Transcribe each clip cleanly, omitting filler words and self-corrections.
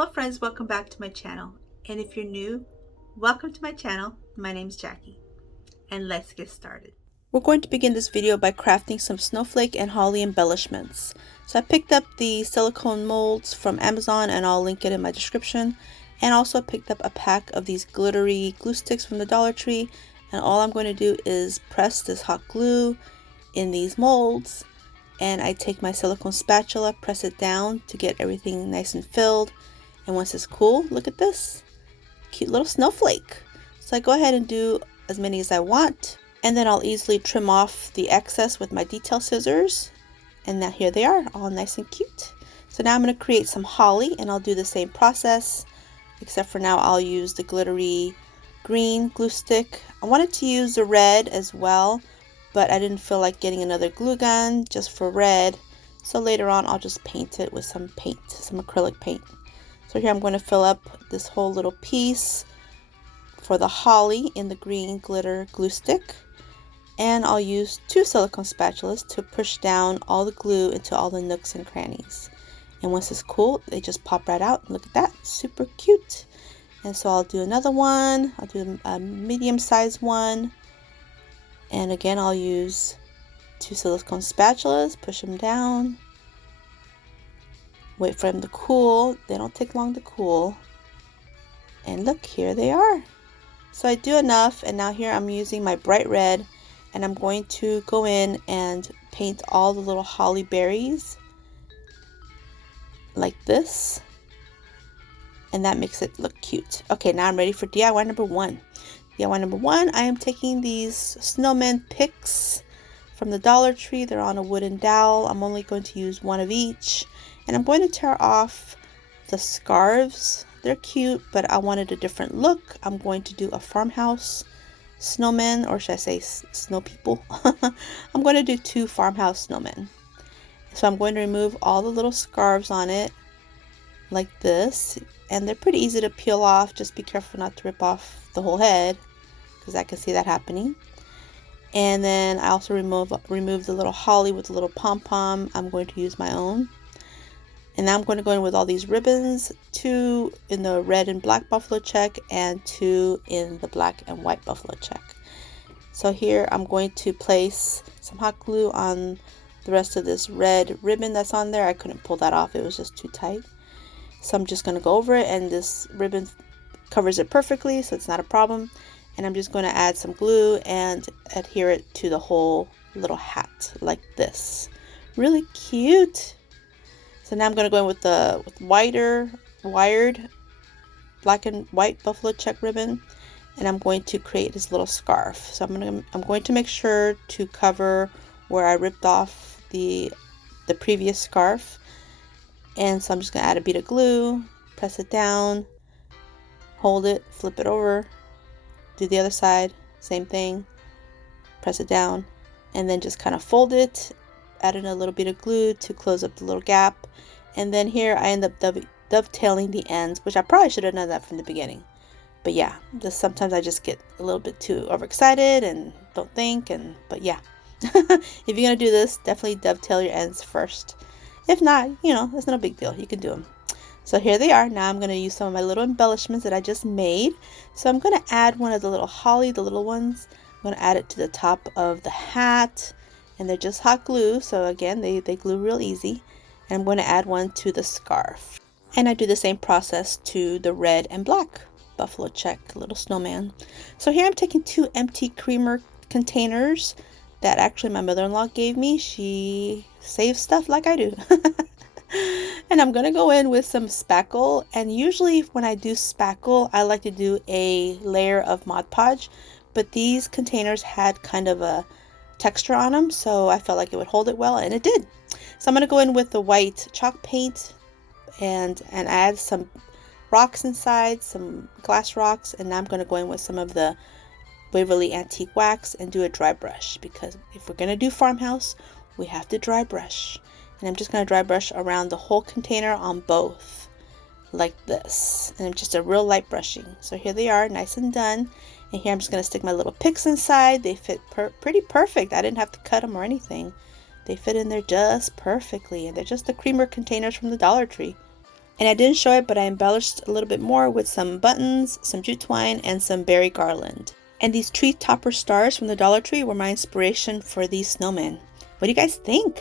Hello friends, welcome back to my channel. And if you're new, welcome to my channel. My name's Jackie. And let's get started. We're going to begin this video by crafting some snowflake and holly embellishments. So I picked up the silicone molds from Amazon and I'll link it in my description. And also picked up a pack of these glittery glue sticks from the Dollar Tree. And all I'm going to do is press this hot glue in these molds. And I take my silicone spatula, press it down to get everything nice and filled. And once it's cool, look at this cute little snowflake. So I go ahead and do as many as I want, and then I'll easily trim off the excess with my detail scissors. And now here they are, all nice and cute. So now I'm going to create some holly, and I'll do the same process, except for now I'll use the glittery green glue stick. I wanted to use the red as well, but I didn't feel like getting another glue gun just for red. So later on I'll just paint it with some paint, some acrylic paint. So here I'm going to fill up this whole little piece for the holly in the green glitter glue stick. And I'll use 2 silicone spatulas to push down all the glue into all the nooks and crannies. And once it's cool, they just pop right out. Look at that, super cute. And so I'll do another one. I'll do a medium-sized one. And again, I'll use 2 silicone spatulas, push them down. Wait for them to cool. They don't take long to cool. And look, here they are. So I do enough, and now here I'm using my bright red, and I'm going to go in and paint all the little holly berries like this. And that makes it look cute. Okay, now I'm ready for DIY number 1. DIY number 1, I am taking these snowman picks from the Dollar Tree. They're on a wooden dowel. I'm only going to use 1 of each. And I'm going to tear off the scarves. They're cute, but I wanted a different look. I'm going to do a farmhouse snowman, or should I say snow people? I'm going to do 2 farmhouse snowmen. So I'm going to remove all the little scarves on it like this. And they're pretty easy to peel off. Just be careful not to rip off the whole head, because I can see that happening. And then I also remove the little holly with the little pom-pom. I'm going to use my own. And now I'm going to go in with all these ribbons, 2 in the red and black buffalo check and 2 in the black and white buffalo check. So here I'm going to place some hot glue on the rest of this red ribbon that's on there. I couldn't pull that off, it was just too tight. So I'm just going to go over it, and this ribbon covers it perfectly, so it's not a problem. And I'm just going to add some glue and adhere it to the whole little hat like this. Really cute. So now I'm going to go in with the wired black and white buffalo check ribbon, and I'm going to create this little scarf. So I'm going to make sure to cover where I ripped off the previous scarf. And so I'm just going to add a bead of glue, press it down, hold it, flip it over, do the other side, same thing, press it down, and then just kind of fold it, add in a little bit of glue to close up the little gap. And then here I end up dovetailing the ends, which I probably should have done that from the beginning. But yeah, just sometimes I just get a little bit too overexcited and don't think, but yeah. If you're going to do this, definitely dovetail your ends first. If not, you know, it's no big deal. You can do them. So here they are. Now I'm going to use some of my little embellishments that I just made. So I'm going to add one of the little holly, the little ones. I'm going to add it to the top of the hat. And they're just hot glue. So again, they glue real easy. And I'm going to add one to the scarf. And I do the same process to the red and black buffalo check little snowman. So here I'm taking 2 empty creamer containers that actually my mother-in-law gave me. She saves stuff like I do. And I'm going to go in with some spackle. And usually when I do spackle, I like to do a layer of Mod Podge. But these containers had kind of a texture on them, so I felt like it would hold it well, and it did. So I'm going to go in with the white chalk paint and add some rocks inside, some glass rocks. And now I'm going to go in with some of the Waverly Antique Wax and do a dry brush, because if we're going to do farmhouse, we have to dry brush. And I'm just going to dry brush around the whole container on both like this, and just a real light brushing. So here they are, nice and done. And here I'm just going to stick my little picks inside. They fit pretty perfect. I didn't have to cut them or anything. They fit in there just perfectly, and they're just the creamer containers from the Dollar Tree. And I didn't show it, but I embellished a little bit more with some buttons, some jute twine, and some berry garland. And these tree topper stars from the Dollar Tree were my inspiration for these snowmen. What do you guys think?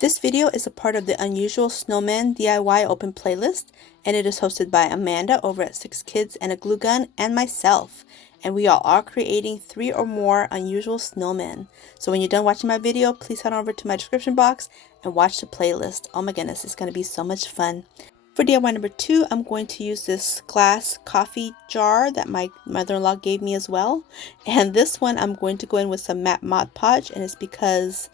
This video is a part of the Unusual Snowman DIY Open playlist, and it is hosted by Amanda over at 6 Kids and a Glue Gun and myself. And we all are creating 3 or more unusual snowmen. So when you're done watching my video, please head on over to my description box and watch the playlist. Oh my goodness, it's going to be so much fun. For DIY number 2, I'm going to use this glass coffee jar that my mother-in-law gave me as well. And this one I'm going to go in with some matte Mod Podge, and it's because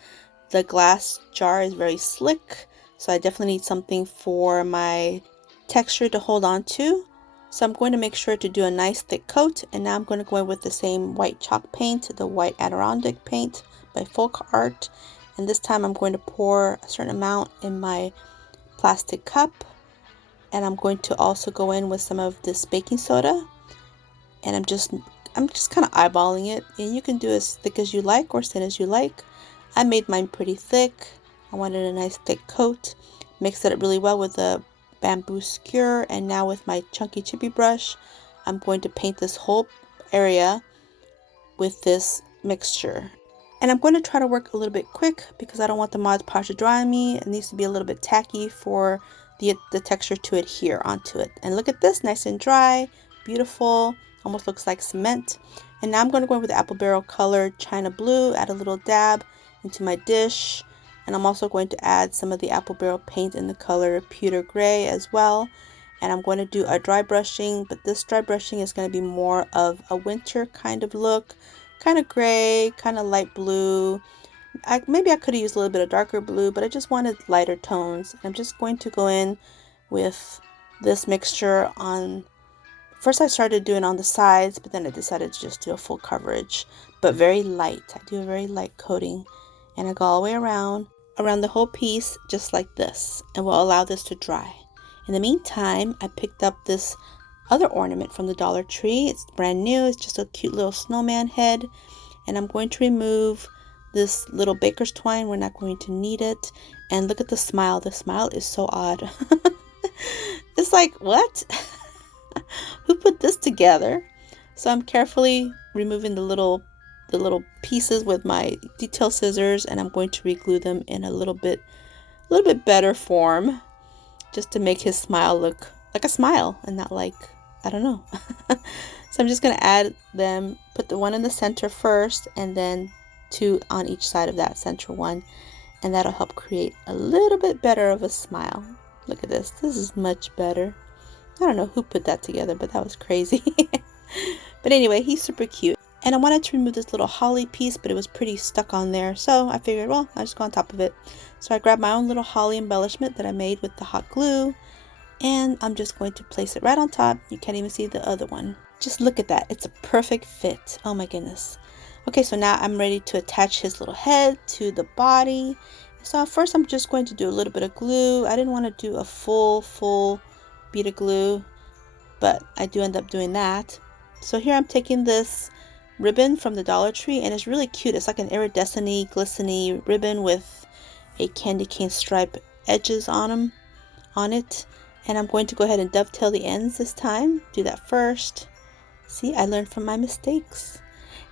the glass jar is very slick, so I definitely need something for my texture to hold on to. So I'm going to make sure to do a nice thick coat, and now I'm going to go in with the same white chalk paint, the white Adirondack paint by Folk Art. And this time I'm going to pour a certain amount in my plastic cup, and I'm going to also go in with some of this baking soda, and I'm just kind of eyeballing it, and you can do as thick as you like or thin as you like. I made mine pretty thick. I wanted a nice thick coat. Mixed it up really well with a bamboo skewer, and now with my chunky chippy brush, I'm going to paint this whole area with this mixture. And I'm going to try to work a little bit quick because I don't want the Mod Podge to dry on me. It needs to be a little bit tacky for the texture to adhere onto it. And look at this, nice and dry, beautiful, almost looks like cement. And now I'm going to go in with the Apple Barrel colored China Blue, add a little dab into my dish, and I'm also going to add some of the Apple Barrel paint in the color Pewter Gray as well. And I'm going to do a dry brushing, but this dry brushing is going to be more of a winter kind of look, kind of gray, kind of light blue. Maybe I could have used a little bit of darker blue, but I just wanted lighter tones. And I'm just going to go in with this mixture on, first I started doing on the sides, but then I decided to just do a full coverage, but very light. I do a very light coating, and I go all the way around the whole piece just like this, and we'll allow this to dry. In the meantime, I picked up this other ornament from the Dollar Tree. It's brand new. It's just a cute little snowman head, and I'm going to remove this little baker's twine. We're not going to need it. And look at the smile. The smile is so odd. It's like, what? Who put this together? So I'm carefully removing the little pieces with my detail scissors, and I'm going to reglue them in a little bit better form, just to make his smile look like a smile and not like, I don't know. So I'm just going to add them, put the one in the center first, and then 2 on each side of that center one, and that'll help create a little bit better of a smile. Look at this. This is much better. I don't know who put that together, but that was crazy. But anyway, he's super cute. And I wanted to remove this little holly piece, but it was pretty stuck on there. So I figured, well, I'll just go on top of it. So I grabbed my own little holly embellishment that I made with the hot glue, and I'm just going to place it right on top. You can't even see the other one. Just look at that. It's a perfect fit. Oh my goodness. Okay, so now I'm ready to attach his little head to the body. So first I'm just going to do a little bit of glue. I didn't want to do a full bead of glue, but I do end up doing that. So here I'm taking this ribbon from the Dollar Tree, and it's really cute. It's like an iridescent-y, glistening ribbon with a candy cane stripe edges on it. And I'm going to go ahead and dovetail the ends this time. Do that first. See, I learned from my mistakes.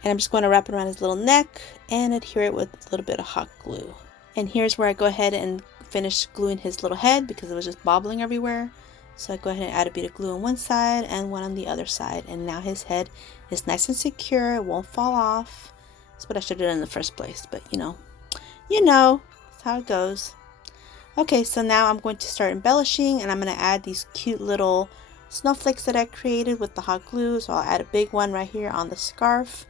And I'm just going to wrap it around his little neck and adhere it with a little bit of hot glue. And here's where I go ahead and finish gluing his little head because it was just bobbling everywhere. So I go ahead and add a bit of glue on one side and one on the other side. And now his head is nice and secure. It won't fall off. That's what I should have done in the first place. But you know, that's how it goes. Okay, so now I'm going to start embellishing, and I'm going to add these cute little snowflakes that I created with the hot glue. So I'll add a big one right here on the scarf,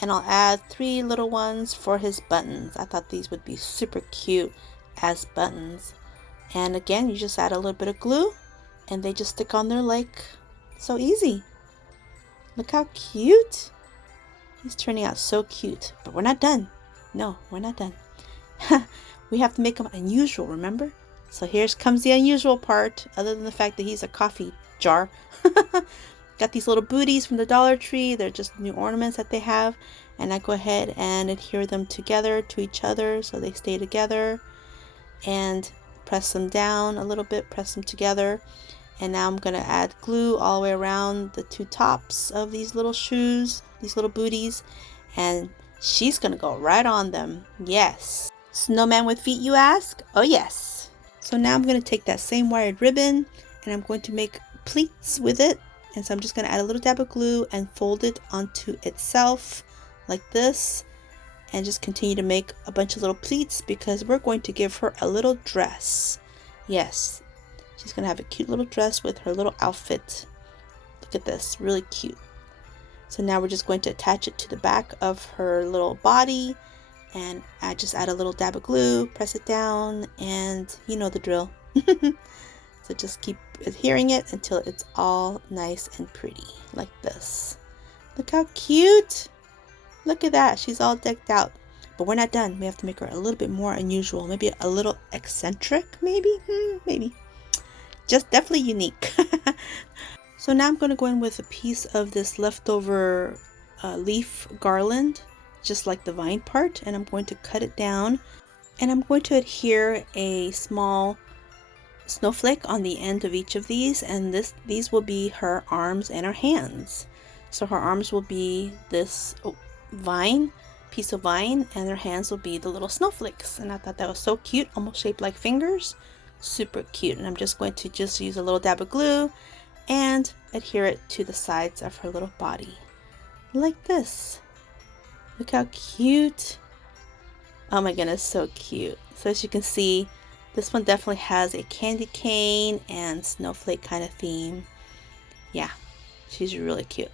and I'll add 3 little ones for his buttons. I thought these would be super cute as buttons. And again, you just add a little bit of glue and they just stick on there like so easy. Look how cute. He's turning out so cute, but we're not done. No, we're not done. We have to make him unusual, remember? So here comes the unusual part, other than the fact that he's a coffee jar. Got these little booties from the Dollar Tree. They're just new ornaments that they have. And I go ahead and adhere them together to each other so they stay together. And press them down a little bit, press them together. And now I'm going to add glue all the way around the 2 tops of these little shoes, these little booties. And she's going to go right on them. Yes. Snowman with feet, you ask? Oh, yes. So now I'm going to take that same wired ribbon and I'm going to make pleats with it. And so I'm just going to add a little dab of glue and fold it onto itself like this. And just continue to make a bunch of little pleats because we're going to give her a little dress. Yes. She's going to have a cute little dress with her little outfit. Look at this, really cute. So now we're just going to attach it to the back of her little body. And I just add a little dab of glue, press it down, and you know the drill. So just keep adhering it until it's all nice and pretty, like this. Look how cute. Look at that, she's all decked out. But we're not done. We have to make her a little bit more unusual, maybe a little eccentric, maybe. Just definitely unique. So now I'm going to go in with a piece of this leftover leaf garland, just like the vine part, and I'm going to cut it down, and I'm going to adhere a small snowflake on the end of each of these, and these will be her arms and her hands. So her arms will be this piece of vine, and her hands will be the little snowflakes. And I thought that was so cute, almost shaped like fingers. Super cute. And I'm just going to use a little dab of glue and adhere it to the sides of her little body like this. Look how cute. Oh my goodness, so cute. So as you can see, this one definitely has a candy cane and snowflake kind of theme. Yeah, she's really cute.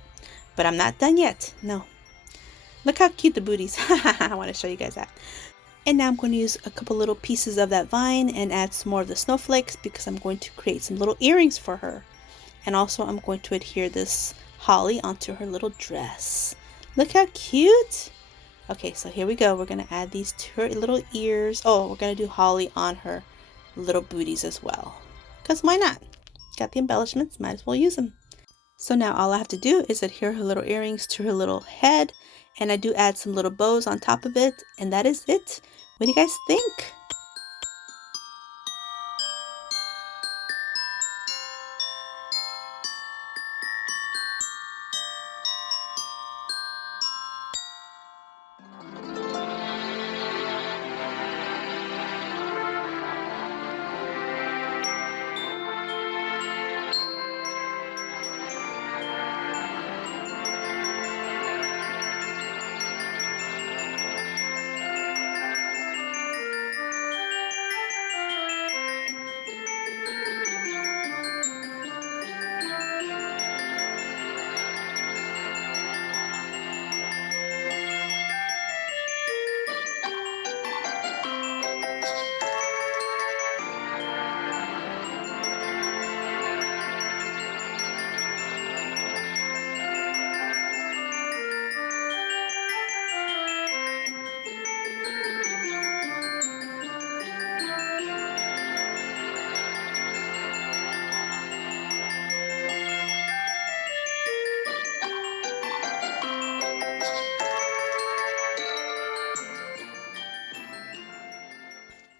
But I'm not done yet. No. Look how cute the booties. I want to show you guys that. And now I'm going to use a couple little pieces of that vine and add some more of the snowflakes because I'm going to create some little earrings for her. And also I'm going to adhere this holly onto her little dress. Look how cute. Okay, so here we go. We're going to add these to her little ears. Oh, we're going to do holly on her little booties as well. Because why not? Got the embellishments, might as well use them. So now all I have to do is adhere her little earrings to her little head. And I do add some little bows on top of it. And that is it. What do you guys think?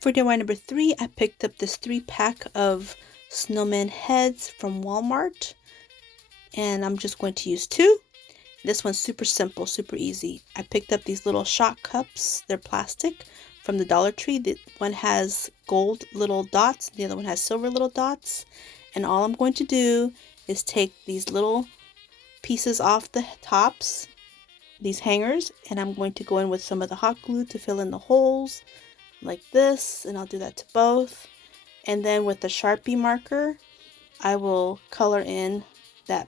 For DIY number 3, I picked up this 3-pack of snowman heads from Walmart, and I'm just going to use 2. This one's super simple, super easy. I picked up these little shot cups. They're plastic from the Dollar Tree. The one has gold little dots, the other one has silver little dots. And all I'm going to do is take these little pieces off the tops, these hangers, and I'm going to go in with some of the hot glue to fill in the holes like this, and I'll do that to both. And then with the Sharpie marker, I will color in that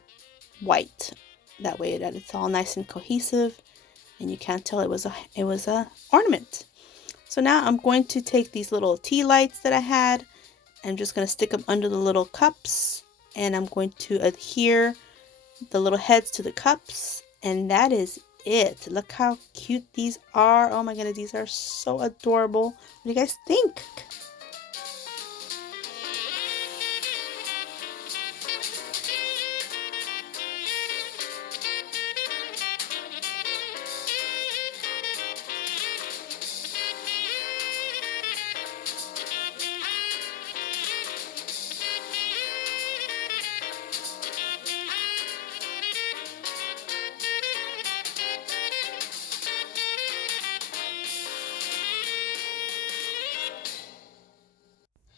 white. That way that it's all nice and cohesive, and you can't tell it was a ornament. So now I'm going to take these little tea lights that I had. I'm just going to stick them under the little cups, and I'm going to adhere the little heads to the cups, and that is it. Look how cute these are. Oh my goodness, these are so adorable. What do you guys think?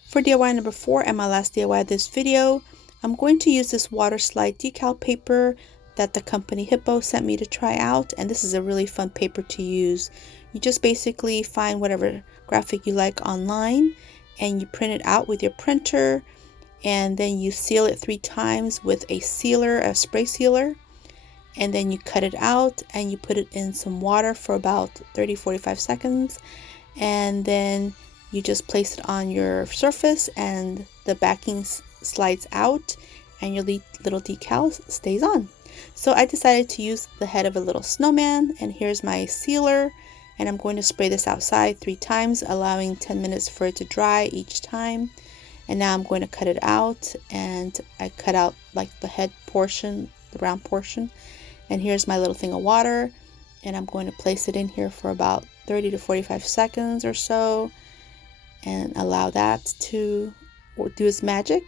For DIY number 4 and my last DIY of this video, I'm going to use this water slide decal paper that the company Hiipoo sent me to try out, and this is a really fun paper to use. You just basically find whatever graphic you like online and you print it out with your printer, and then you seal it 3 times with a sealer, a spray sealer, and then you cut it out and you put it in some water for about 30-45 seconds, and then you just place it on your surface and the backing slides out and your little decal stays on. So I decided to use the head of a little snowman, and here's my sealer, and I'm going to spray this outside 3 times, allowing 10 minutes for it to dry each time. And now I'm going to cut it out, and I cut out like the head portion, the round portion, and here's my little thing of water, and I'm going to place it in here for about 30 to 45 seconds or so, and allow that to do its magic.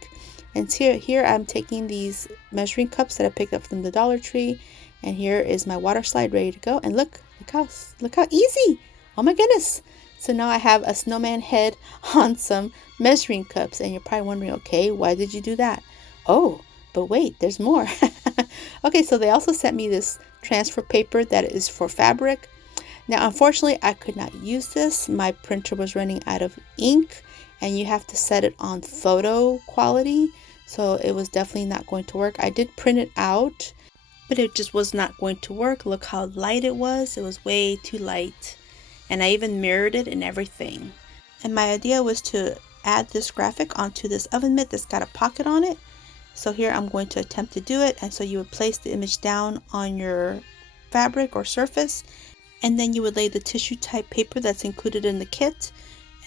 And here I'm taking these measuring cups that I picked up from the Dollar Tree, and here is my water slide ready to go. And look how easy! Oh my goodness! So now I have a snowman head on some measuring cups, and you're probably wondering, okay, why did you do that? Oh, but wait, there's more. Okay, so they also sent me this transfer paper that is for fabric. Now, unfortunately, I could not use this. My printer was running out of ink, and you have to set it on photo quality, so it was definitely not going to work. I did print it out, but it just was not going to work. Look how light it was. It was way too light, and I even mirrored it and everything. And my idea was to add this graphic onto this oven mitt that's got a pocket on it. So here I'm going to attempt to do it, and so you would place the image down on your fabric or surface, and then you would lay the tissue type paper that's included in the kit,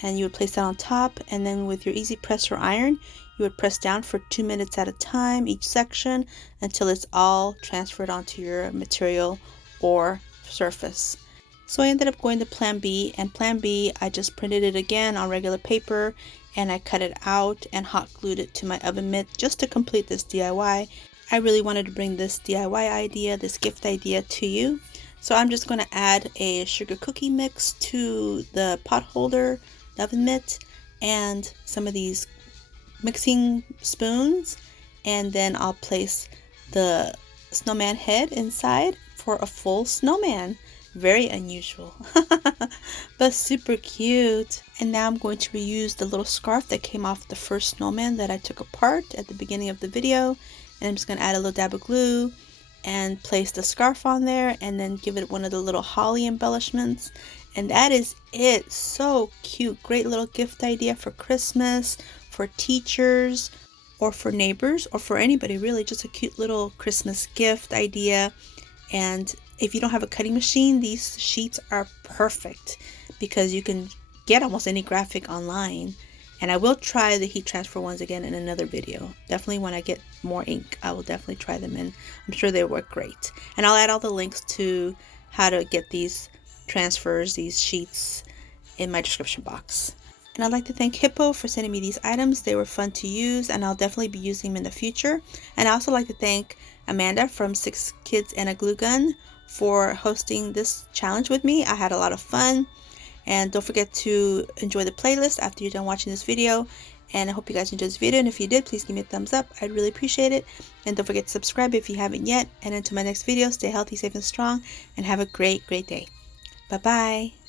and you would place that on top, and then with your easy press or iron, you would press down for 2 minutes at a time each section until it's all transferred onto your material or surface. So I ended up going to plan B, and plan B, I just printed it again on regular paper, and I cut it out and hot glued it to my oven mitt just to complete this DIY. I really wanted to bring this DIY idea, this gift idea to you. So I'm just going to add a sugar cookie mix to the pot holder, the oven mitt, and some of these mixing spoons, and then I'll place the snowman head inside for a full snowman. Very unusual, but super cute. And now I'm going to reuse the little scarf that came off the first snowman that I took apart at the beginning of the video, and I'm just going to add a little dab of glue and place the scarf on there, and then give it one of the little holly embellishments, and that is it. So cute. Great little gift idea for Christmas, for teachers, or for neighbors, or for anybody really. Just a cute little Christmas gift idea. And if you don't have a cutting machine, these sheets are perfect because you can get almost any graphic online. And I will try the heat transfer ones again in another video. Definitely when I get more ink, I will definitely try them, and I'm sure they work great. And I'll add all the links to how to get these transfers, these sheets, in my description box. And I'd like to thank Hiipoo for sending me these items. They were fun to use, and I'll definitely be using them in the future. And I also like to thank Amanda from 6 Kids and a Glue Gun for hosting this challenge with me. I had a lot of fun. And don't forget to enjoy the playlist after you're done watching this video. And I hope you guys enjoyed this video. And if you did, please give me a thumbs up. I'd really appreciate it. And don't forget to subscribe if you haven't yet. And until my next video, stay healthy, safe, and strong. And have a great, great day. Bye-bye.